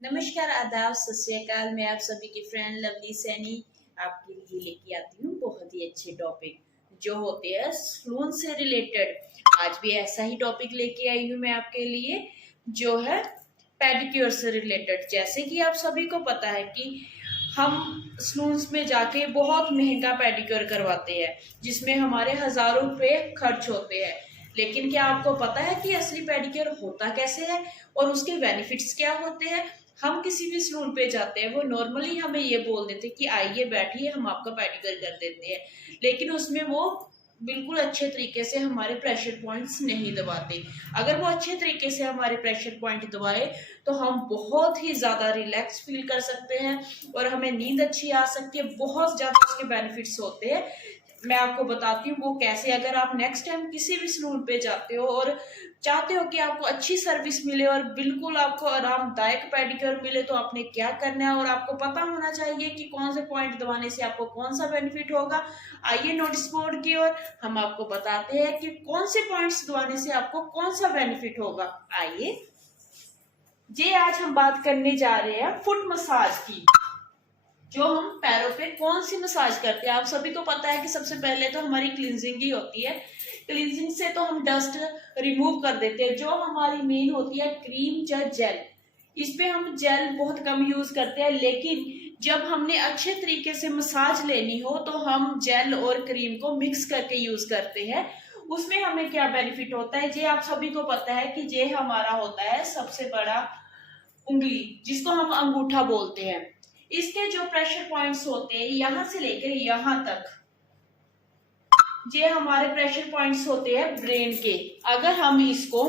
नमस्कार, आदाब, सत श्री अकाल। मैं आप सभी की फ्रेंड लवली सैनी आपके लिए लेके आती हूँ बहुत ही अच्छे टॉपिक जो होते हैं सलून से रिलेटेड। आज भी ऐसा ही टॉपिक लेके आई हूँ मैं आपके लिए जो है पेडिक्योर से रिलेटेड। जैसे कि आप सभी को पता है कि हम सलून्स में जाके बहुत महंगा पेडिक्योर करवाते हैं जिसमें हमारे हजारों रुपए खर्च होते हैं। लेकिन क्या आपको पता है कि असली पेडिक्योर होता कैसे है और उसके बेनिफिट्स क्या होते हैं? हम किसी भी सलून पे जाते हैं, वो नॉर्मली हमें ये बोल देते हैं कि आइए बैठिए, हम आपका पेडिक्योर कर देते हैं। लेकिन उसमें वो बिल्कुल अच्छे तरीके से हमारे प्रेशर पॉइंट्स नहीं दबाते। अगर वो अच्छे तरीके से हमारे प्रेशर पॉइंट दबाए तो हम बहुत ही ज्यादा रिलैक्स फील कर सकते हैं और हमें नींद अच्छी आ सकती है। बहुत ज्यादा उसके बेनिफिट्स होते हैं। मैं आपको बताती हूँ वो कैसे। अगर आप नेक्स्ट टाइम किसी भी सलून पे जाते हो और चाहते हो कि आपको अच्छी सर्विस मिले और बिल्कुल आपको आरामदायक पेडिक्योर मिले तो आपने क्या करना है और आपको पता होना चाहिए कि कौन से पॉइंट दबाने से आपको कौन सा बेनिफिट होगा। आइए नोटिस बोर्ड की ओर हम आपको बताते हैं कि कौन से पॉइंट्स दबाने से आपको कौन सा बेनिफिट होगा। आइए जी, आज हम बात करने जा रहे हैं फुट मसाज की। जो हम पैरों पे कौन सी मसाज करते हैं, आप सभी को पता है कि सबसे पहले तो हमारी क्लींजिंग ही होती है। क्लींजिंग से तो हम डस्ट रिमूव कर देते हैं। जो हमारी मेन होती है क्रीम या जेल, इस पे हम जेल बहुत कम यूज करते हैं। लेकिन जब हमने अच्छे तरीके से मसाज लेनी हो तो हम जेल और क्रीम को मिक्स करके यूज करते हैं। उसमें हमें क्या बेनिफिट होता है, ये आप सभी को पता है कि ये हमारा होता है सबसे बड़ा उंगली, जिसको हम अंगूठा बोलते हैं। इसके जो प्रेशर पॉइंट्स होते हैं यहां से लेकर यहां तक, ये हमारे प्रेशर पॉइंट्स होते हैं ब्रेन के। अगर हम इसको,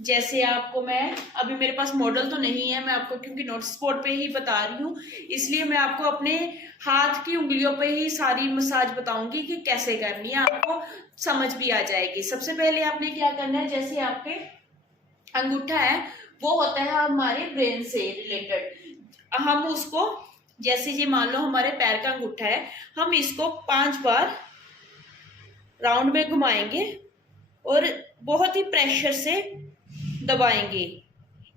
जैसे आपको मैं अभी मेरे पास मॉडल तो नहीं है, मैं आपको क्योंकि नोटिस बोर्ड पे ही बता रही हूँ इसलिए मैं आपको अपने हाथ की उंगलियों पे ही सारी मसाज बताऊंगी कि कैसे करनी है, आपको समझ भी आ जाएगी। सबसे पहले आपने क्या करना है, जैसे आपके अंगूठा है वो होता है हमारे ब्रेन से रिलेटेड। हम उसको, जैसे ये मान लो हमारे पैर का अंगूठा है, हम इसको 5 बार राउंड में घुमाएंगे और बहुत ही प्रेशर से दबाएंगे।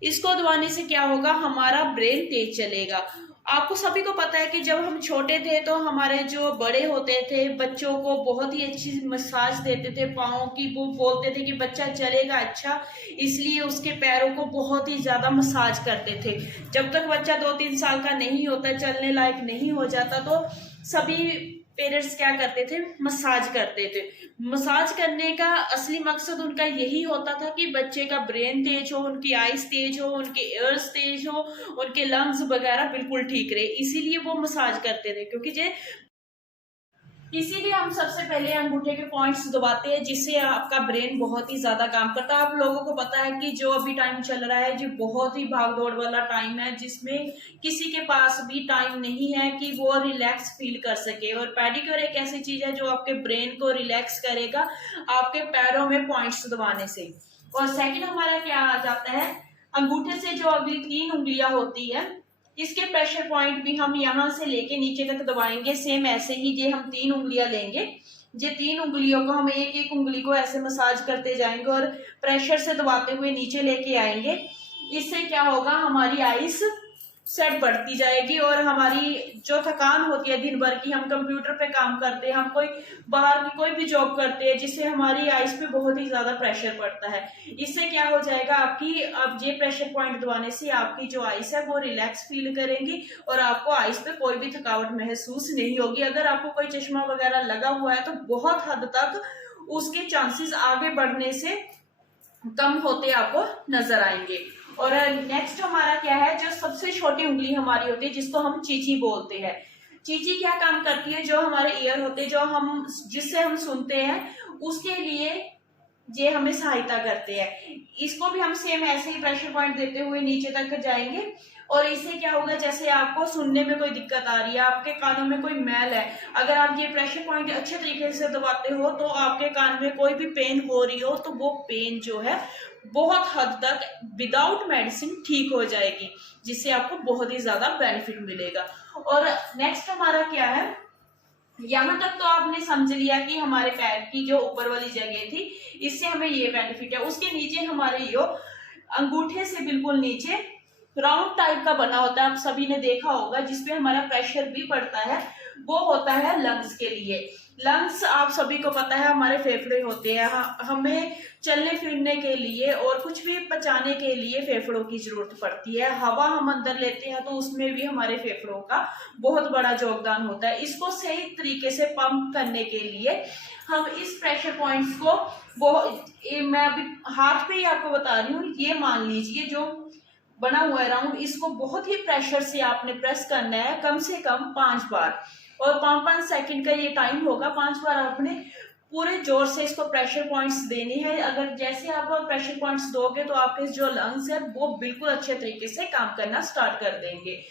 इसको दबाने से क्या होगा, हमारा ब्रेन तेज चलेगा। आपको सभी को पता है कि जब हम छोटे थे तो हमारे जो बड़े होते थे बच्चों को बहुत ही अच्छी मसाज देते थे पाँव की। वो बोलते थे कि बच्चा चलेगा अच्छा, इसलिए उसके पैरों को बहुत ही ज्यादा मसाज करते थे। जब तक बच्चा 2-3 साल का नहीं होता, चलने लायक नहीं हो जाता, तो सभी पेरेंट्स क्या करते थे, मसाज करते थे। मसाज करने का असली मकसद उनका यही होता था कि बच्चे का ब्रेन तेज हो, उनकी आईज तेज हो, उनके एयर्स तेज हो, उनके लंग्स वगैरह बिल्कुल ठीक रहे। इसीलिए वो मसाज करते थे, क्योंकि जे इसीलिए हम सबसे पहले अंगूठे के पॉइंट्स दबाते हैं जिससे आपका ब्रेन बहुत ही ज्यादा काम करता है। आप लोगों को पता है कि जो अभी टाइम चल रहा है जो बहुत ही भागदौड़ वाला टाइम है, जिसमें किसी के पास भी टाइम नहीं है कि वो रिलैक्स फील कर सके। और पेडिक्योर एक ऐसी चीज है जो आपके ब्रेन को रिलैक्स करेगा आपके पैरों में पॉइंट्स दबाने से। और सेकेंड हमारा क्या आ जाता है, अंगूठे से जो अगली 3 उंगलियां होती है इसके प्रेशर पॉइंट भी हम यहाँ से लेके नीचे तक दबाएंगे। सेम ऐसे ही ये हम 3 उंगलियां लेंगे, ये 3 उंगलियों को हम एक एक उंगली को ऐसे मसाज करते जाएंगे और प्रेशर से दबाते हुए नीचे लेके आएंगे। इससे क्या होगा, हमारी आइस सेट बढ़ती जाएगी और हमारी जो थकान होती है दिन भर की, हम कंप्यूटर पे काम करते हैं, हम कोई बाहर की कोई भी जॉब करते हैं जिससे हमारी आइस पे बहुत ही ज्यादा प्रेशर पड़ता है, इससे क्या हो जाएगा आपकी, अब ये प्रेशर पॉइंट दबाने से आपकी जो आइस है वो रिलैक्स फील करेंगी और आपको आइस पे कोई भी थकावट महसूस नहीं होगी। अगर आपको कोई चश्मा वगैरह लगा हुआ है तो बहुत हद तक उसके चांसेस आगे बढ़ने से कम होते आपको नजर आएंगे। और नेक्स्ट हमारा क्या है, जो सबसे छोटी उंगली हमारी होती है जिसको हम चीची बोलते हैं। चीची क्या काम करती है, जो हमारे ईयर होते हैं, जो हम जिससे हम सुनते हैं, उसके लिए ये हमें सहायता करते हैं। इसको भी हम सेम ऐसे ही प्रेशर पॉइंट देते हुए नीचे तक जाएंगे और इससे क्या होगा, जैसे आपको सुनने में कोई दिक्कत आ रही है, आपके कानों में कोई मैल है, अगर आप ये प्रेशर पॉइंट अच्छे तरीके से दबाते हो तो आपके कान में कोई भी पेन हो रही हो तो वो पेन जो है बहुत हद तक विदाउट मेडिसिन ठीक हो जाएगी, जिससे आपको बहुत ही ज्यादा बेनिफिट मिलेगा। और नेक्स्ट हमारा क्या है, यहाँ तक तो आपने समझ लिया कि हमारे पैर की जो ऊपर वाली जगह थी इससे हमें ये बेनिफिट है। उसके नीचे हमारे यो अंगूठे से बिल्कुल नीचे राउंड टाइप का बना होता है, आप सभी ने देखा होगा, जिसपे हमारा प्रेशर भी पड़ता है, वो होता है लंग्स के लिए। लंग्स आप सभी को पता है हमारे फेफड़े होते हैं, हमें चलने फिरने के लिए और कुछ भी पचाने के लिए फेफड़ों की जरूरत पड़ती है। हवा हम अंदर लेते हैं तो उसमें भी हमारे फेफड़ों का बहुत बड़ा योगदान होता है। इसको सही तरीके से पंप करने के लिए हम इस प्रेशर पॉइंट्स को मैं अभी हाथ पे ही आपको बता रही हूँ, ये मान लीजिए जो बना हुआ है राउंड, इसको बहुत ही प्रेशर से आपने प्रेस करना है, कम से कम 5 बार, और 5-5 सेकंड का ये टाइम होगा। 5 बार आपने पूरे जोर से इसको प्रेशर पॉइंट्स देने हैं। अगर जैसे आप प्रेशर पॉइंट्स दोगे तो आपके जो लंग्स है वो बिल्कुल अच्छे तरीके से काम करना स्टार्ट कर देंगे।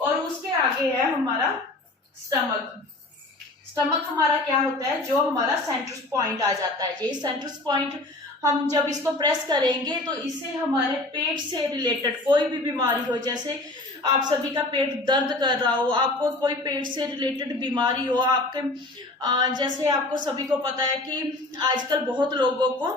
और उसके आगे है हमारा स्टमक। स्टमक हमारा क्या होता है, जो हमारा सेंट्रस पॉइंट आ जाता है। ये सेंट्रस पॉइंट हम जब इसको प्रेस करेंगे तो इससे हमारे पेट से रिलेटेड कोई भी बीमारी हो, जैसे आप सभी का पेट दर्द कर रहा हो, आपको कोई पेट से रिलेटेड बीमारी हो, आपके जैसे आपको सभी को पता है कि आजकल बहुत लोगों को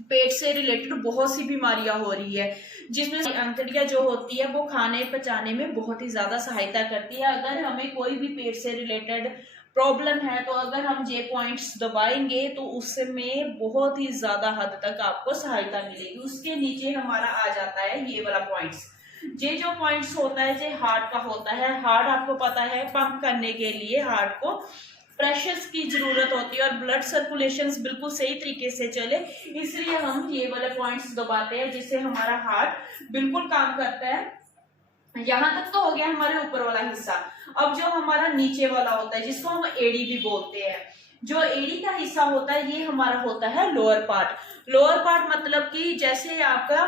पेट से रिलेटेड बहुत सी बीमारियां हो रही है, जिसमें अंतड़ियां जो होती है वो खाने पचाने में बहुत ही ज्यादा सहायता करती है। अगर हमें कोई भी पेट से रिलेटेड प्रॉब्लम है तो अगर हम ये पॉइंट्स दबाएंगे तो उसमें बहुत ही ज्यादा हद तक आपको सहायता मिलेगी। उसके नीचे हमारा आ जाता है ये वाला पॉइंट्स। ये जो पॉइंट्स होता है ये हार्ट का होता है। हार्ट आपको पता है पंप करने के लिए हार्ट को प्रेशर की जरूरत होती है और ब्लड सर्कुलेशन बिल्कुल सही तरीके से चले, इसलिए हम ये वाले पॉइंट्स दबाते हैं, जिससे हमारा हार्ट बिल्कुल काम करता है। यहाँ तक तो हो गया हमारे ऊपर वाला हिस्सा। अब जो हमारा नीचे वाला होता है जिसको हम एड़ी भी बोलते हैं, जो एड़ी का हिस्सा होता है ये हमारा होता है लोअर पार्ट। लोअर पार्ट मतलब कि जैसे आपका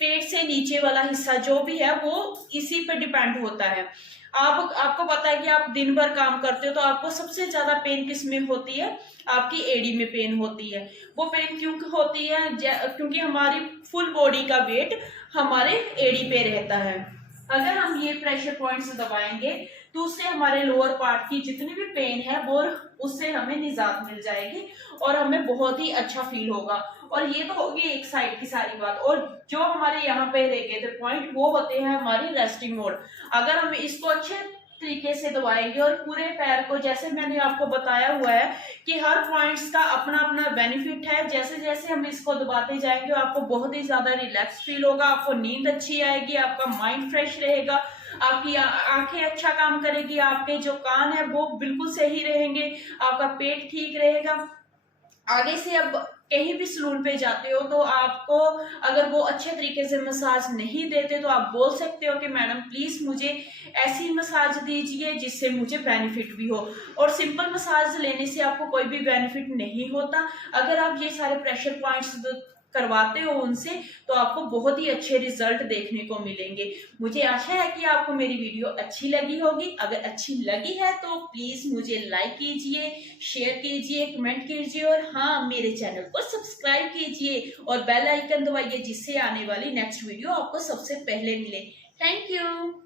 पेट से नीचे वाला हिस्सा जो भी है वो इसी पे डिपेंड होता है। आपको पता है कि आप दिन भर काम करते हो तो आपको सबसे ज्यादा पेन किस में होती है, आपकी एड़ी में पेन होती है। वो पेन क्यों होती है, क्योंकि हमारी फुल बॉडी का वेट हमारे एड़ी पे रहता है। अगर हम ये प्रेशर पॉइंट्स दबाएंगे तो उससे हमारे लोअर पार्ट की जितनी भी पेन है वो उससे हमें निजात मिल जाएगी और हमें बहुत ही अच्छा फील होगा। और ये तो होगी एक साइड की सारी बात। और जो हमारे यहाँ पे रह गए थे पॉइंट वो होते हैं हमारी रेस्टिंग मोड। अगर हम इसको अच्छे तरीके से दबाएंगे और पूरे पैर को, जैसे मैंने आपको बताया हुआ है कि हर पॉइंट्स का अपना अपना बेनिफिट है, जैसे जैसे हम इसको दबाते जाएंगे आपको बहुत ही ज्यादा रिलैक्स फील होगा, आपको नींद अच्छी आएगी, आपका माइंड फ्रेश रहेगा, आपकी आंखें अच्छा काम करेगी, आपके जो कान है वो बिल्कुल सही रहेंगे, आपका पेट ठीक रहेगा। आगे से अब कहीं भी सलून पे जाते हो तो आपको अगर वो अच्छे तरीके से मसाज नहीं देते तो आप बोल सकते हो कि मैडम प्लीज मुझे ऐसी मसाज दीजिए जिससे मुझे बेनिफिट भी हो। और सिंपल मसाज लेने से आपको कोई भी बेनिफिट नहीं होता। अगर आप ये सारे प्रेशर पॉइंट्स करवाते हो उनसे तो आपको बहुत ही अच्छे रिजल्ट देखने को मिलेंगे। मुझे आशा है कि आपको मेरी वीडियो अच्छी लगी होगी। अगर अच्छी लगी है तो प्लीज मुझे लाइक कीजिए, शेयर कीजिए, कमेंट कीजिए और हाँ मेरे चैनल को सब्सक्राइब कीजिए और बेल आइकन दबाइए जिससे आने वाली नेक्स्ट वीडियो आपको सबसे पहले मिले। Thank you.